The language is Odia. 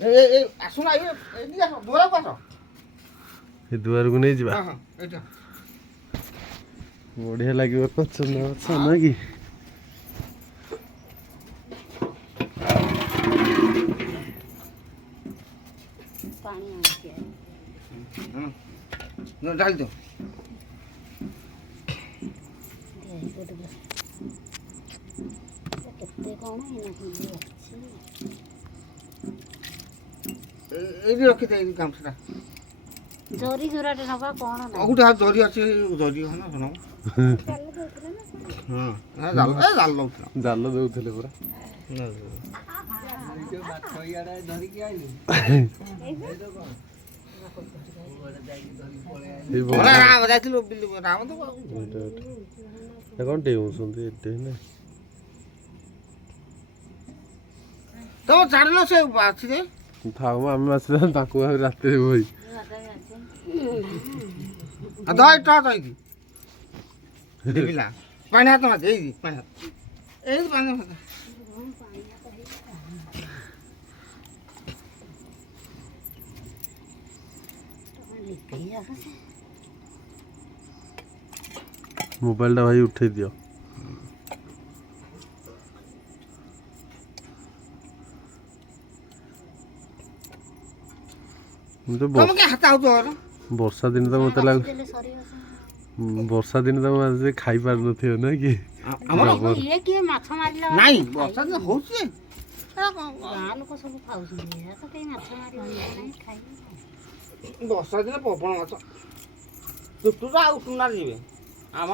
ଆସୁନା ଏଇଠି ଆସ ଦୁଆରକୁ ଆସ। ଏ ଦୁଆରକୁ ନେଇଯିବା। ହଁ ହଁ ଏଇଟା ବଢିଆ ଲାଗିବ କଚନା ଗଛ ନା କି? ପାଣି ଆଣିଛି ଢାଳି ଦିଅ। କେତେ କ'ଣ ଏଇନା ଅଛି। ଏଇଠି ରଖିଦେ ଏଇ ଗାମୁଛାଟା। ଜରି ଜୋରାଟେ ନବା କ'ଣ ଆଉ ଗୋଟେ ଜରି ଅଛି ଜରି ହଁ ଜାଲ ଦଉଥିଲେ ପୁରା। ଯାଇଥିଲୁ ରାମ ତ କ'ଣ ଡେଉଁଛନ୍ତି ଏତେ ନା? ତମ ଛାଡ଼ିଲ ସେ ଆସିଲେ ଥାଉ ଆମେ ଆସିଲା ତାଙ୍କୁ ରାତିରେ ବହି ଧଇକି ପାଣି ହାତ ମାଛ ଏଇ ପାଣି ହାତ ଏଇ ପାଣି ହାତ ମୋବାଇଲଟା ଭାଇ ଉଠେଇ ଦିଅ। ବର୍ଷା ଦିନ ତ ମତେ ଲାଗୁଛି ବର୍ଷା ଦିନ ତ ଆଜି ଖାଇ ପାରୁନଥିବ ନା କି? ନାଇଁ ବର୍ଷା ଦିନ ହଉଛି ବର୍ଷା ଦିନ ପବନ ମାଛ ଆଉ ଟୁନା ଯିବେ।